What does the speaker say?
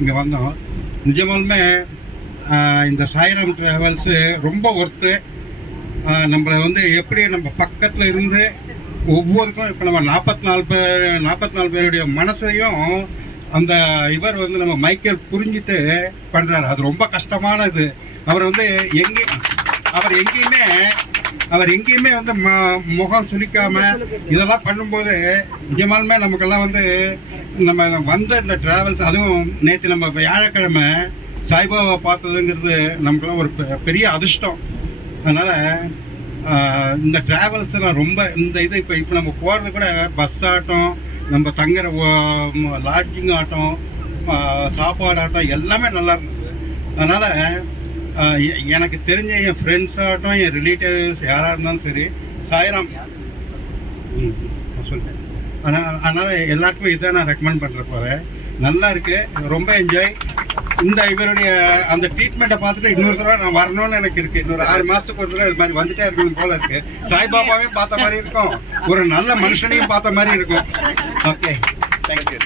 இங்கே வந்தோம். நிஜமாலுமே இந்த சாய்ராம் டிராவல்ஸு ரொம்ப ஒர்த்து. நம்மளை வந்து எப்படி நம்ம பக்கத்தில் இருந்து ஒவ்வொருக்கும் இப்போ நம்ம 44 பேருடைய மனசையும் அந்த இவர் வந்து நம்ம மைக்கேல் புரிஞ்சுட்டு பண்ணுறாரு. அது ரொம்ப கஷ்டமான இது. அவர் வந்து அவர் எங்கேயுமே வந்து முகம் சுளிக்காம இதெல்லாம் பண்ணும்போது நிஜமாலுமே நமக்கெல்லாம் வந்து நம்ம வந்த இந்த டிராவல்ஸ், அதுவும் நேற்று நம்ம வியாழக்கிழமை சாய்பாபா பார்த்ததுங்கிறது நமக்குலாம் ஒரு பெரிய அதிர்ஷ்டம். அதனால் இந்த டிராவல்ஸ்லாம் ரொம்ப இந்த இது இப்போ நம்ம போகிறது கூட பஸ் ஆட்டம், நம்ம தங்குற லாட்ஜிங் ஆட்டம், சாப்பாடு ஆட்டம் எல்லாமே நல்லா இருந்தது. அதனால் எனக்கு தெரிஞ்ச என் ஃப்ரெண்ட்ஸ் ஆகட்டும், என் ரிலேட்டிவ்ஸ் யாராக இருந்தாலும் சரி, சாய்ராம் சொல்லிட்டேன். அதனால் எல்லாருக்கும் இதை நான் ரெக்கமெண்ட் பண்ணுற போகிறேன். நல்லா இருக்குது, ரொம்ப என்ஜாய். இந்த இவருடைய அந்த ட்ரீட்மெண்ட்டை பார்த்துட்டு இன்னொரு தடவை நான் வரணும்னு எனக்கு இருக்குது. இன்னொரு 6 மாதத்துக்கு ஒரு தடவை இது மாதிரி வந்துட்டே இருக்கணும் போல இருக்குது. சாய்பாபாவையும் பார்த்த மாதிரி இருக்கும், ஒரு நல்ல மனுஷனையும் பார்த்த மாதிரி இருக்கும். Okay, thank you.